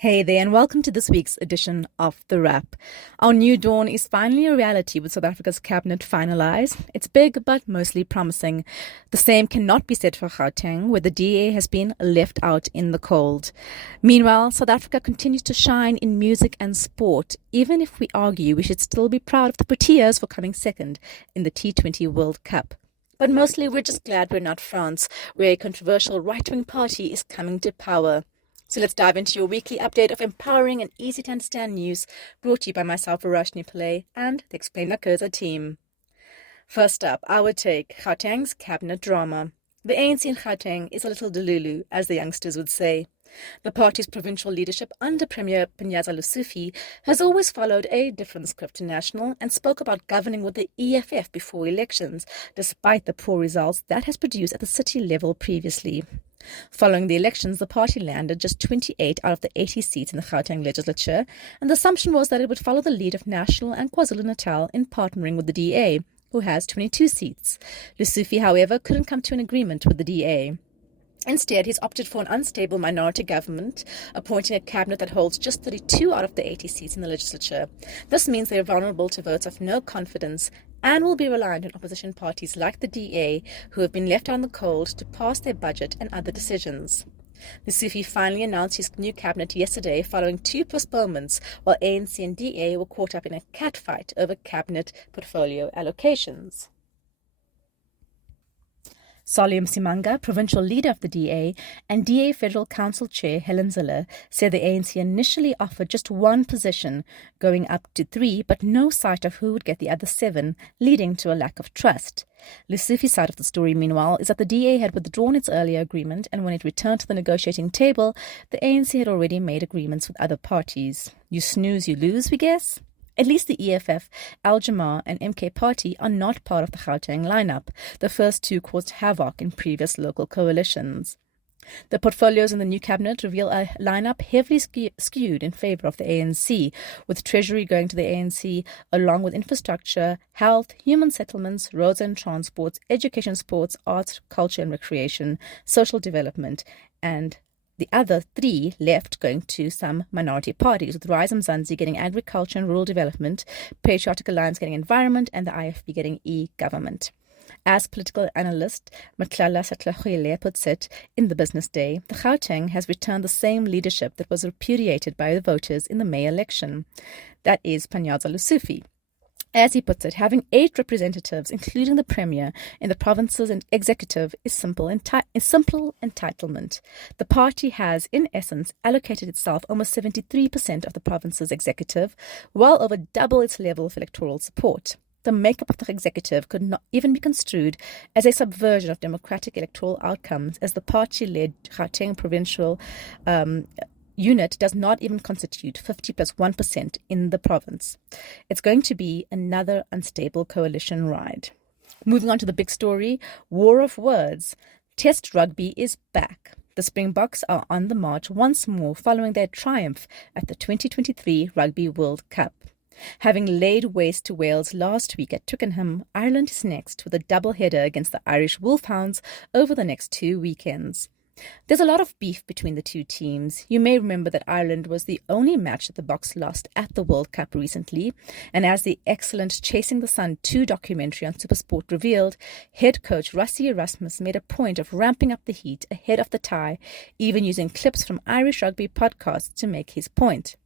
Hey there, and welcome to this week's edition of The Wrap. Our new dawn is finally a reality with South Africa's cabinet finalised. It's big, but mostly promising. The same cannot be said for Gauteng, where the DA has been left out in the cold. Meanwhile, South Africa continues to shine in music and sport, even if we argue we should still be proud of the Proteas for coming second in the T20 World Cup. But mostly we're just glad we're not France, where a controversial right-wing party is coming to power. So let's dive into your weekly update of empowering and easy to understand news, brought to you by myself, Verashni Pillay, and the Explain Lakoza team. First up, our take, Gauteng's cabinet drama. The ANC in Gauteng is a little delulu, as the youngsters would say. The party's provincial leadership under Premier Panyaza Lesufi has always followed a different script to national and spoke about governing with the EFF before elections, despite the poor results that has produced at the city level previously. Following the elections, the party landed just 28 out of the 80 seats in the Gauteng legislature, and the assumption was that it would follow the lead of National and KwaZulu-Natal in partnering with the DA, who has 22 seats. Lesufi, however, couldn't come to an agreement with the DA. Instead, he's opted for an unstable minority government, appointing a cabinet that holds just 32 out of the 80 seats in the legislature. This means they are vulnerable to votes of no confidence and will be reliant on opposition parties like the DA, who have been left out in the cold, to pass their budget and other decisions. Lesufi finally announced his new cabinet yesterday following two postponements, while ANC and DA were caught up in a catfight over cabinet portfolio allocations. Salim Simanga, provincial leader of the DA, and DA Federal Council Chair Helen Zille said the ANC initially offered just one position, going up to 3, but no sight of who would get the other 7, leading to a lack of trust. Lesufi's side of the story, meanwhile, is that the DA had withdrawn its earlier agreement, and when it returned to the negotiating table, the ANC had already made agreements with other parties. You snooze, you lose, we guess? At least the EFF, Al-Jamaa and MK Party are not part of the Gauteng lineup. The first two caused havoc in previous local coalitions. The portfolios in the new cabinet reveal a lineup heavily skewed in favour of the ANC, with Treasury going to the ANC, along with infrastructure, health, human settlements, roads and transports, education, sports, arts, culture and recreation, social development, and the other 3 left going to some minority parties, with Rise Mzansi getting agriculture and rural development, Patriotic Alliance getting environment, and the IFP getting e-government. As political analyst Matlala Satlagwile puts it in the Business Day, the Gauteng has returned the same leadership that was repudiated by the voters in the May election. That is Panyaza Lesufi. As he puts it, having 8 representatives, including the Premier, in the province's executive is simple entitlement. The party has, in essence, allocated itself almost 73% of the province's executive, well over double its level of electoral support. The makeup of the executive could not even be construed as a subversion of democratic electoral outcomes, as the party-led Gauteng provincial unit does not even constitute 50 plus 1% in the province. It's going to be another unstable coalition ride. Moving on to the big story, war of words. Test rugby is back. The Springboks are on the march once more following their triumph at the 2023 Rugby World Cup. Having laid waste to Wales last week at Twickenham, Ireland is next with a double-header against the Irish Wolfhounds over the next 2 weekends. There's a lot of beef between the two teams. You may remember that Ireland was the only match that the Boks lost at the World Cup recently, and as the excellent Chasing the Sun 2 documentary on SuperSport revealed, head coach Rassie Erasmus made a point of ramping up the heat ahead of the tie, even using clips from Irish rugby podcasts to make his point.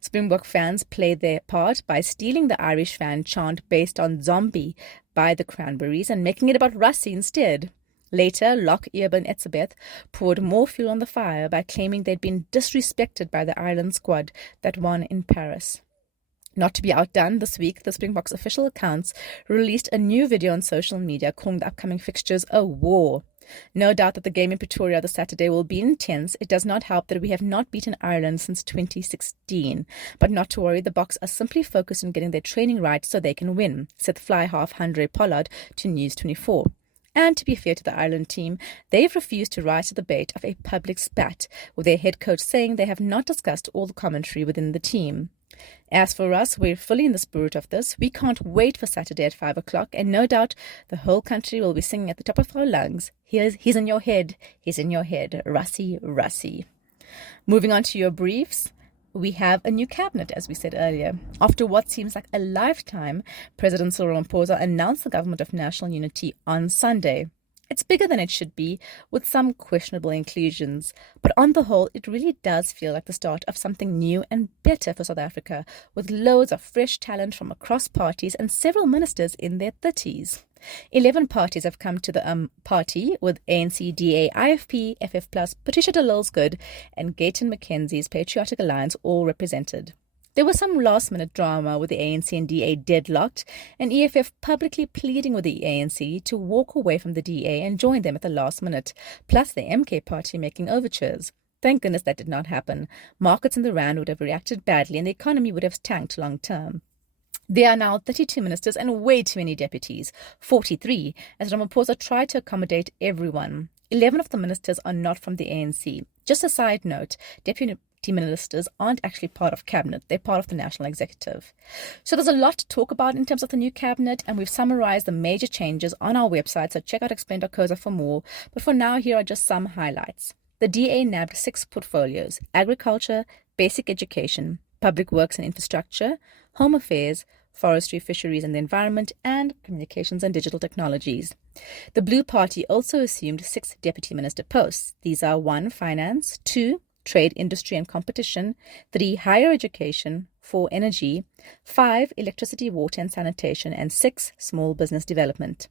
Springbok fans played their part by stealing the Irish fan chant based on Zombie by the Cranberries and making it about Rassie instead. Later, Locke Eben Etzebeth poured more fuel on the fire by claiming they'd been disrespected by the Ireland squad that won in Paris. Not to be outdone, this week, the Springboks official accounts released a new video on social media calling the upcoming fixtures a war. No doubt that the game in Pretoria this Saturday will be intense. It does not help that we have not beaten Ireland since 2016. But not to worry, the Boks are simply focused on getting their training right so they can win, said fly half Handré Pollard to News 24. And to be fair to the Ireland team, they've refused to rise to the bait of a public spat, with their head coach saying they have not discussed all the commentary within the team. As for us, we're fully in the spirit of this. We can't wait for Saturday at 5 o'clock, and no doubt the whole country will be singing at the top of our lungs, He's in your head, he's in your head, Rassie, Rassie. Moving on to your briefs. We have a new cabinet, as we said earlier. After what seems like a lifetime, President Cyril Ramaphosa announced the government of national unity on Sunday. It's bigger than it should be, with some questionable inclusions. But on the whole, it really does feel like the start of something new and better for South Africa, with loads of fresh talent from across parties and several ministers in their 30s. 11 parties have come to the party, with ANC, DA, IFP, FF+, Patricia de Lille's Good, and Gauteng Mackenzie's Patriotic Alliance all represented. There was some last-minute drama with the ANC and DA deadlocked, and EFF publicly pleading with the ANC to walk away from the DA and join them at the last minute, plus the MK party making overtures. Thank goodness that did not happen. Markets in the rand would have reacted badly and the economy would have tanked long term. There are now 32 ministers and way too many deputies, 43, as Ramaphosa tried to accommodate everyone. 11 of the ministers are not from the ANC. Just a side note, deputy ministers aren't actually part of cabinet, they're part of the national executive. So there's a lot to talk about in terms of the new cabinet, and we've summarized the major changes on our website, so check out explain.coza for more. But for now, here are just some highlights. The DA nabbed 6 portfolios: agriculture, basic education, public works and infrastructure, home affairs, forestry, fisheries and the environment, and communications and digital technologies. The Blue Party also assumed 6 deputy minister posts. These are 1. Finance, 2. Trade, Industry and Competition, 3. Higher Education, 4. Energy, 5. Electricity, Water and Sanitation, and 6. Small Business Development.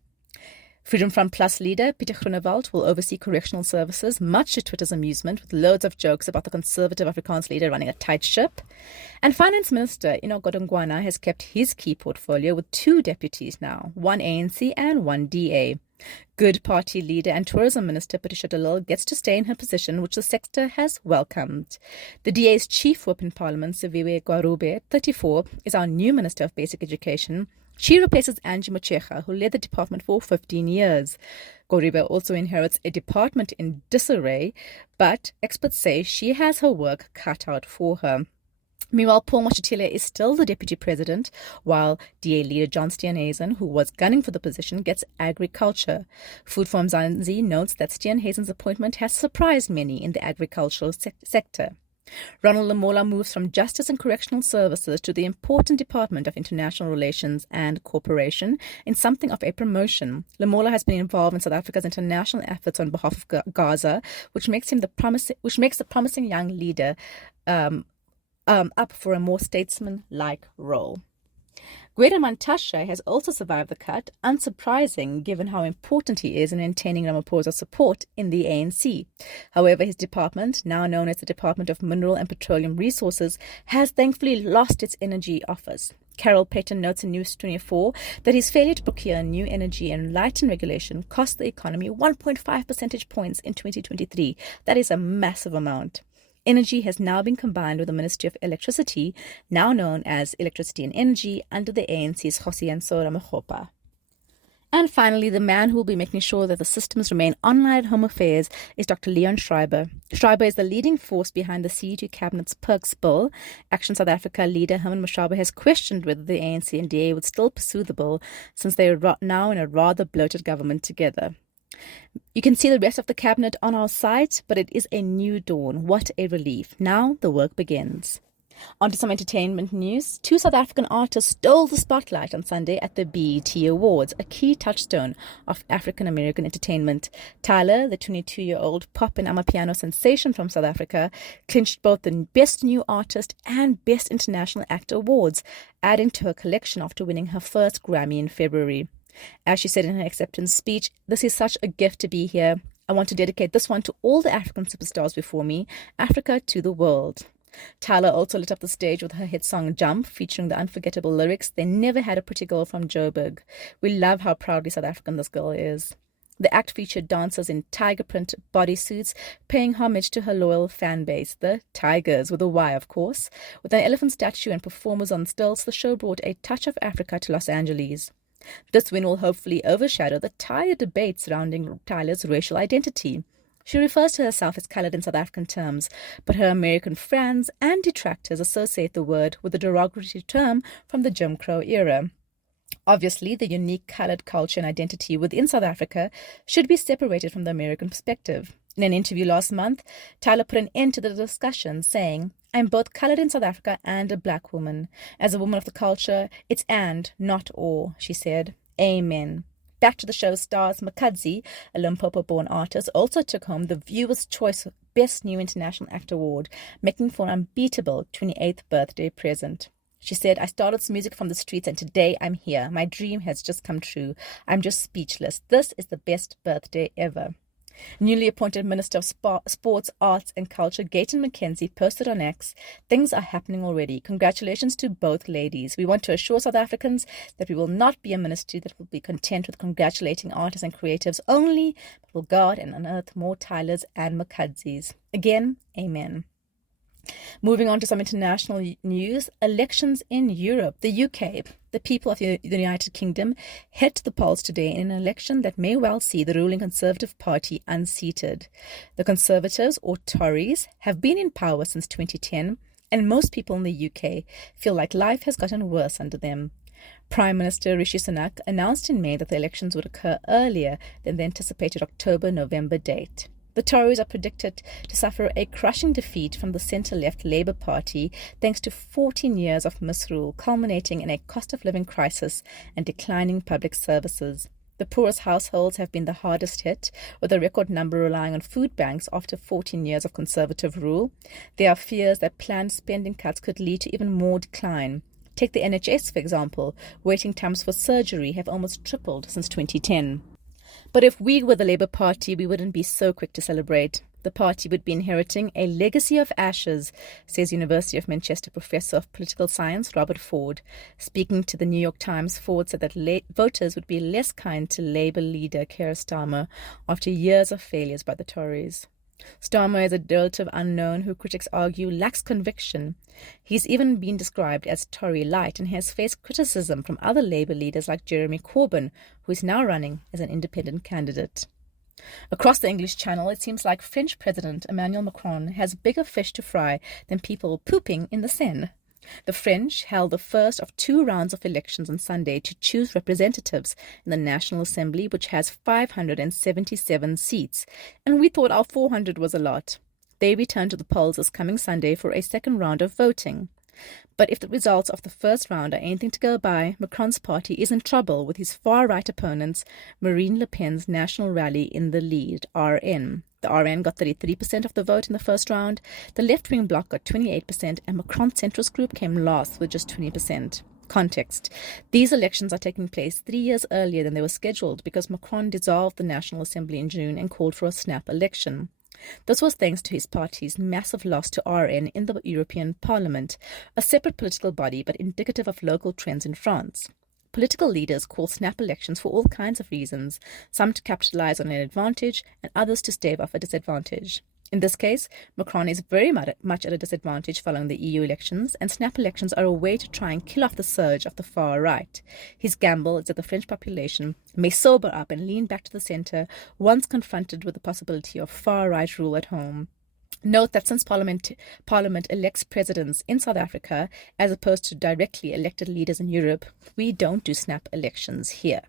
Freedom Front Plus leader Pieter Groenewald will oversee correctional services, much to Twitter's amusement, with loads of jokes about the conservative Afrikaans leader running a tight ship. And Finance Minister Ino Godongwana has kept his key portfolio with 2 deputies now, 1 ANC and 1 DA. Good Party leader and Tourism Minister Patricia de Lille gets to stay in her position, which the sector has welcomed. The DA's chief whip in Parliament, Siviwe Gwarube, 34, is our new Minister of Basic Education. She replaces Angie Mochecha, who led the department for 15 years. Gwarube also inherits a department in disarray, but experts say she has her work cut out for her. Meanwhile, Paul Motshitile is still the deputy president, while DA leader John Steenhuisen, who was gunning for the position, gets agriculture. Food for Mzansi notes that Steenhuisen's appointment has surprised many in the agricultural sector. Ronald Lamola moves from Justice and Correctional Services to the important Department of International Relations and Cooperation in something of a promotion. Lamola has been involved in South Africa's international efforts on behalf of Gaza, which makes the promising young leader up for a more statesman-like role. Gwede Mantashe has also survived the cut, unsurprising given how important he is in maintaining Ramaphosa's support in the ANC. However, his department, now known as the Department of Mineral and Petroleum Resources, has thankfully lost its energy office. Carol Payton notes in News 24 that his failure to procure new energy and lighting regulation cost the economy 1.5 percentage points in 2023. That is a massive amount. Energy has now been combined with the Ministry of Electricity, now known as Electricity and Energy, under the ANC's Hosiyanso Ramokgopa. And finally, the man who will be making sure that the systems remain online at Home Affairs is Dr. Leon Schreiber. Schreiber is the leading force behind the CET Cabinet's Perks Bill. Action South Africa leader Herman Mashaba has questioned whether the ANC and DA would still pursue the bill, since they are now in a rather bloated government together. You can see the rest of the cabinet on our site, but it is a new dawn. What a relief. Now the work begins. On to some entertainment news. 2 South African artists stole the spotlight on Sunday at the BET Awards, a key touchstone of African-American entertainment. Tyler, the 22-year-old pop and amapiano sensation from South Africa, clinched both the Best New Artist and Best International Actor awards, adding to her collection after winning her first Grammy in February. As she said in her acceptance speech, "This is such a gift to be here. I want to dedicate this one to all the African superstars before me, Africa to the world." Tyler also lit up the stage with her hit song Jump, featuring the unforgettable lyrics, "They never had a pretty girl from Joburg." We love how proudly South African this girl is. The act featured dancers in tiger print bodysuits, paying homage to her loyal fan base, the Tigers, with a Y, of course. With an elephant statue and performers on stilts, the show brought a touch of Africa to Los Angeles. This win will hopefully overshadow the tired debate surrounding Tyler's racial identity. She refers to herself as coloured in South African terms, but her American friends and detractors associate the word with a derogatory term from the Jim Crow era. Obviously, the unique coloured culture and identity within South Africa should be separated from the American perspective. In an interview last month, Tyler put an end to the discussion, saying, "I'm both coloured in South Africa and a black woman. As a woman of the culture, it's and, not or," she said. Amen. Back to the show stars Makadzi, a Limpopo-born artist, also took home the Viewer's Choice Best New International Act Award, making for an unbeatable 28th birthday present. She said, "I started music from the streets and today I'm here. My dream has just come true. I'm just speechless. This is the best birthday ever." Newly appointed Minister of Sports, Arts and Culture, Gauteng McKenzie, posted on X, "Things are happening already. Congratulations to both ladies. We want to assure South Africans that we will not be a ministry that will be content with congratulating artists and creatives only, but will guard and unearth more Tylers and Makadzis." Again, amen. Moving on to some international news, elections in Europe, the UK. The people of the United Kingdom head to the polls today in an election that may well see the ruling Conservative Party unseated. The Conservatives, or Tories, have been in power since 2010, and most people in the UK feel like life has gotten worse under them. Prime Minister Rishi Sunak announced in May that the elections would occur earlier than the anticipated October-November date. The Tories are predicted to suffer a crushing defeat from the centre-left Labour Party thanks to 14 years of misrule, culminating in a cost-of-living crisis and declining public services. The poorest households have been the hardest hit, with a record number relying on food banks after 14 years of Conservative rule. There are fears that planned spending cuts could lead to even more decline. Take the NHS, for example. Waiting times for surgery have almost tripled since 2010. But if we were the Labour Party, we wouldn't be so quick to celebrate. The party would be inheriting a legacy of ashes, says University of Manchester Professor of Political Science Robert Ford. Speaking to the New York Times, Ford said that voters would be less kind to Labour leader Keir Starmer after years of failures by the Tories. Starmer is a relative unknown who critics argue lacks conviction. He's even been described as Tory light and has faced criticism from other Labour leaders like Jeremy Corbyn, who is now running as an independent candidate. Across the English Channel, it seems like French President Emmanuel Macron has bigger fish to fry than people pooping in the Seine. The French held the first of 2 rounds of elections on Sunday to choose representatives in the National Assembly, which has 577 seats, and we thought our 400 was a lot. They return to the polls this coming Sunday for a second round of voting. But if the results of the first round are anything to go by, Macron's party is in trouble with his far-right opponents, Marine Le Pen's National Rally in the lead, RN. The RN got 33% of the vote in the first round, the left-wing bloc got 28%, and Macron's centrist group came last with just 20%. Context. These elections are taking place 3 years earlier than they were scheduled because Macron dissolved the National Assembly in June and called for a snap election. This was thanks to his party's massive loss to RN in the European Parliament, a separate political body but indicative of local trends in France. Political leaders call snap elections for all kinds of reasons, some to capitalize on an advantage and others to stave off a disadvantage. In this case, Macron is very much at a disadvantage following the EU elections, and snap elections are a way to try and kill off the surge of the far right. His gamble is that the French population may sober up and lean back to the centre once confronted with the possibility of far-right rule at home. Note that since Parliament elects presidents in South Africa, as opposed to directly elected leaders in Europe, we don't do snap elections here.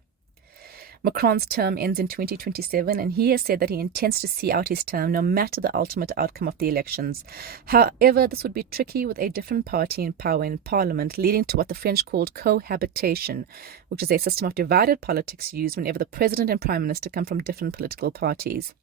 Macron's term ends in 2027, and he has said that he intends to see out his term no matter the ultimate outcome of the elections. However, this would be tricky with a different party in power in Parliament, leading to what the French called cohabitation, which is a system of divided politics used whenever the president and prime minister come from different political parties.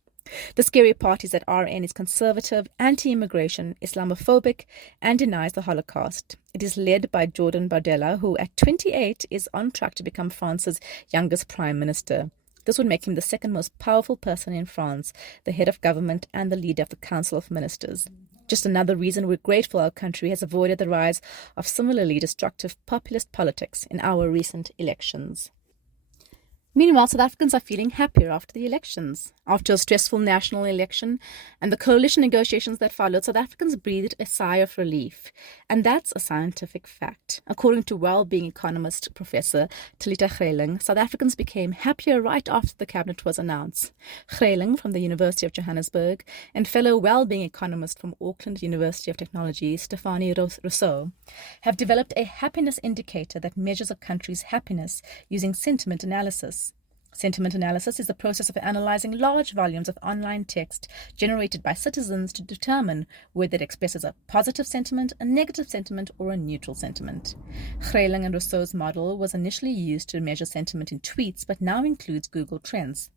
The scary part is that RN is conservative, anti-immigration, Islamophobic, and denies the Holocaust. It is led by Jordan Bardella, who at 28 is on track to become France's youngest prime minister. This would make him the second most powerful person in France, the head of government and the leader of the Council of Ministers. Just another reason we're grateful our country has avoided the rise of similarly destructive populist politics in our recent elections. Meanwhile, South Africans are feeling happier after the elections. After a stressful national election and the coalition negotiations that followed, South Africans breathed a sigh of relief. And that's a scientific fact. According to well-being economist Professor Talita Greling, South Africans became happier right after the cabinet was announced. Greling from the University of Johannesburg and fellow well-being economist from Auckland University of Technology, Stefanie Rousseau, have developed a happiness indicator that measures a country's happiness using sentiment analysis. Sentiment analysis is the process of analyzing large volumes of online text generated by citizens to determine whether it expresses a positive sentiment, a negative sentiment, or a neutral sentiment. Greiling and Rousseau's model was initially used to measure sentiment in tweets, but now includes Google Trends.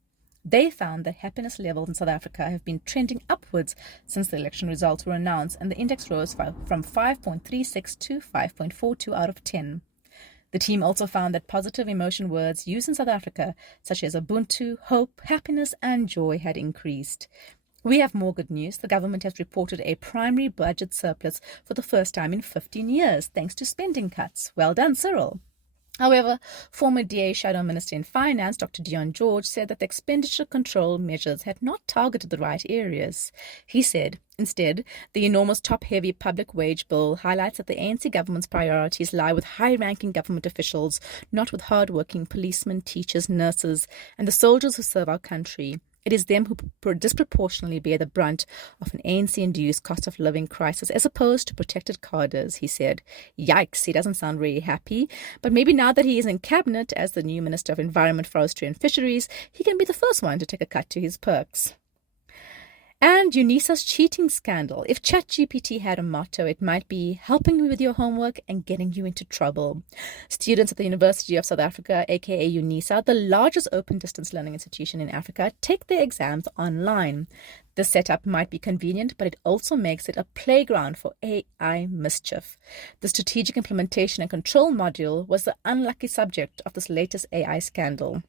They found that happiness levels in South Africa have been trending upwards since the election results were announced, and the index rose from 5.36 to 5.42 out of 10. The team also found that positive emotion words used in South Africa, such as Ubuntu, hope, happiness, and joy, had increased. We have more good news. The government has reported a primary budget surplus for the first time in 15 years, thanks to spending cuts. Well done, Cyril. However, former DA Shadow Minister in Finance, Dr. Deon George, said that the expenditure control measures had not targeted the right areas. He said, instead, the enormous top-heavy public wage bill highlights that the ANC government's priorities lie with high-ranking government officials, not with hard-working policemen, teachers, nurses, and the soldiers who serve our country. It is them who disproportionately bear the brunt of an ANC-induced cost of living crisis as opposed to protected cadres, he said. Yikes, he doesn't sound very happy. But maybe now that he is in cabinet as the new Minister of Environment, Forestry and Fisheries, he can be the first one to take a cut to his perks. And UNISA's cheating scandal. If ChatGPT had a motto, it might be helping you with your homework and getting you into trouble. Students at the University of South Africa, aka UNISA, the largest open distance learning institution in Africa, take their exams online. This setup might be convenient, but it also makes it a playground for AI mischief. The strategic implementation and control module was the unlucky subject of this latest AI scandal.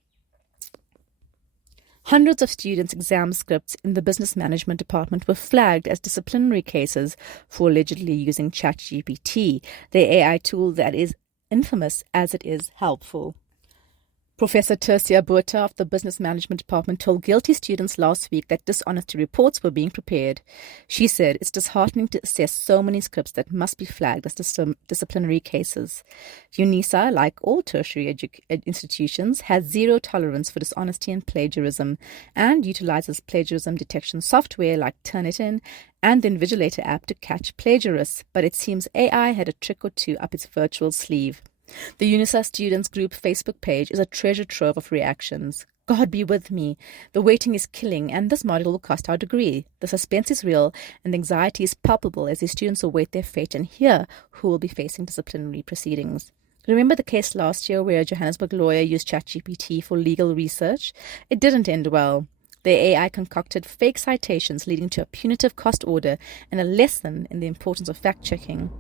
Hundreds of students' exam scripts in the business management department were flagged as disciplinary cases for allegedly using ChatGPT, the AI tool that is infamous as it is helpful. Professor Tersia Botha of the Business Management Department told guilty students last week that dishonesty reports were being prepared. She said it's disheartening to assess so many scripts that must be flagged as disciplinary cases. UNISA, like all tertiary institutions, has zero tolerance for dishonesty and plagiarism and utilizes plagiarism detection software like Turnitin and the Invigilator app to catch plagiarists, but it seems AI had a trick or two up its virtual sleeve. The UNISA Students Group Facebook page is a treasure trove of reactions. God be with me. The waiting is killing, and this module will cost our degree. The suspense is real, and the anxiety is palpable as the students await their fate and hear who will be facing disciplinary proceedings. Remember the case last year where a Johannesburg lawyer used ChatGPT for legal research? It didn't end well. The AI concocted fake citations leading to a punitive cost order and a lesson in the importance of fact-checking.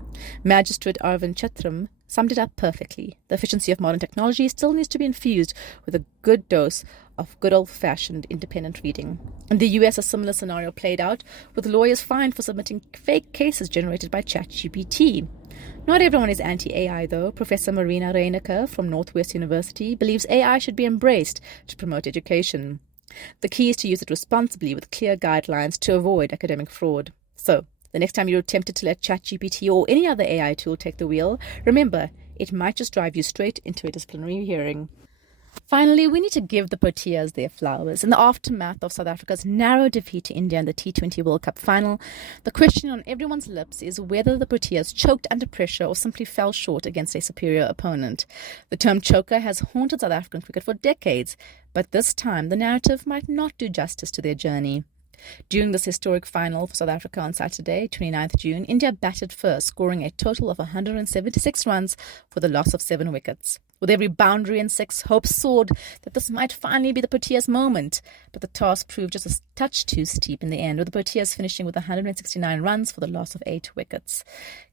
Magistrate Arvind Chetram summed it up perfectly. The efficiency of modern technology still needs to be infused with a good dose of good old-fashioned independent reading. In the US, a similar scenario played out, with lawyers fined for submitting fake cases generated by ChatGPT. Not everyone is anti-AI, though. Professor Marina Reinecker from Northwest University believes AI should be embraced to promote education. The key is to use it responsibly with clear guidelines to avoid academic fraud. So, the next time you're tempted to let ChatGPT or any other AI tool take the wheel, remember, it might just drive you straight into a disciplinary hearing. Finally, we need to give the Proteas their flowers. In the aftermath of South Africa's narrow defeat to India in the T20 World Cup final, the question on everyone's lips is whether the Proteas choked under pressure or simply fell short against a superior opponent. The term choker has haunted South African cricket for decades, but this time the narrative might not do justice to their journey. During this historic final for South Africa on Saturday, 29th June, India batted first, scoring a total of 176 runs for the loss of 7 wickets. With every boundary and 6, hope soared that this might finally be the Proteas' moment, but the task proved just a touch too steep in the end, with the Proteas finishing with 169 runs for the loss of 8 wickets.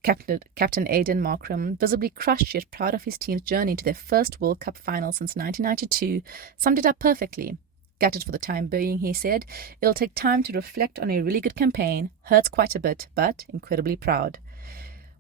Captain Aiden Markram, visibly crushed yet proud of his team's journey to their first World Cup final since 1992, summed it up perfectly. Gutted for the time being, he said, it'll take time to reflect on a really good campaign, hurts quite a bit, but incredibly proud.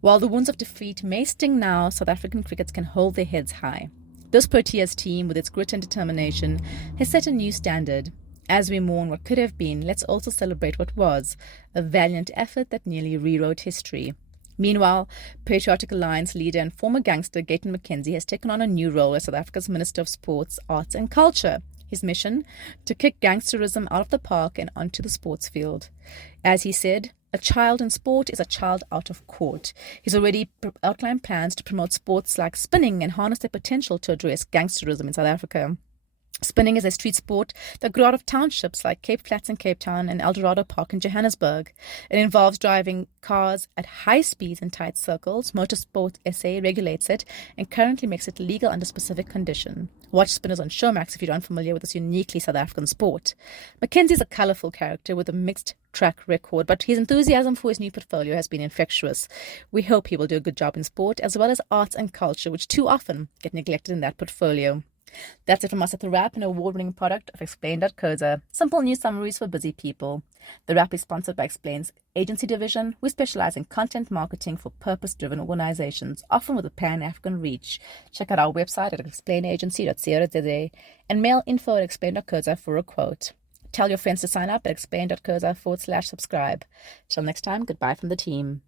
While the wounds of defeat may sting now, South African crickets can hold their heads high. This Proteas team, with its grit and determination, has set a new standard. As we mourn what could have been, let's also celebrate what was, a valiant effort that nearly rewrote history. Meanwhile, Patriotic Alliance leader and former gangster Gauteng McKenzie has taken on a new role as South Africa's Minister of Sports, Arts and Culture. His mission? To kick gangsterism out of the park and onto the sports field. As he said, a child in sport is a child out of court. He's already outlined plans to promote sports like spinning and harness their potential to address gangsterism in South Africa. Spinning is a street sport that grew out of townships like Cape Flats in Cape Town and Eldorado Park in Johannesburg. It involves driving cars at high speeds in tight circles. Motorsport SA regulates it and currently makes it legal under specific condition. Watch Spinners on Showmax if you're unfamiliar with this uniquely South African sport. Mackenzie's a colourful character with a mixed track record, but his enthusiasm for his new portfolio has been infectious. We hope he will do a good job in sport as well as arts and culture, which too often get neglected in that portfolio. That's it from us at The Wrap, an award-winning product of Explain.co.za. Simple news summaries for busy people. The Wrap is sponsored by Explain's agency division. We specialize in content marketing for purpose-driven organizations, often with a pan-African reach. Check out our website at explainagency.co.za and mail info@explain.co.za for a quote. Tell your friends to sign up at explain.co.za/subscribe. Till next time, goodbye from the team.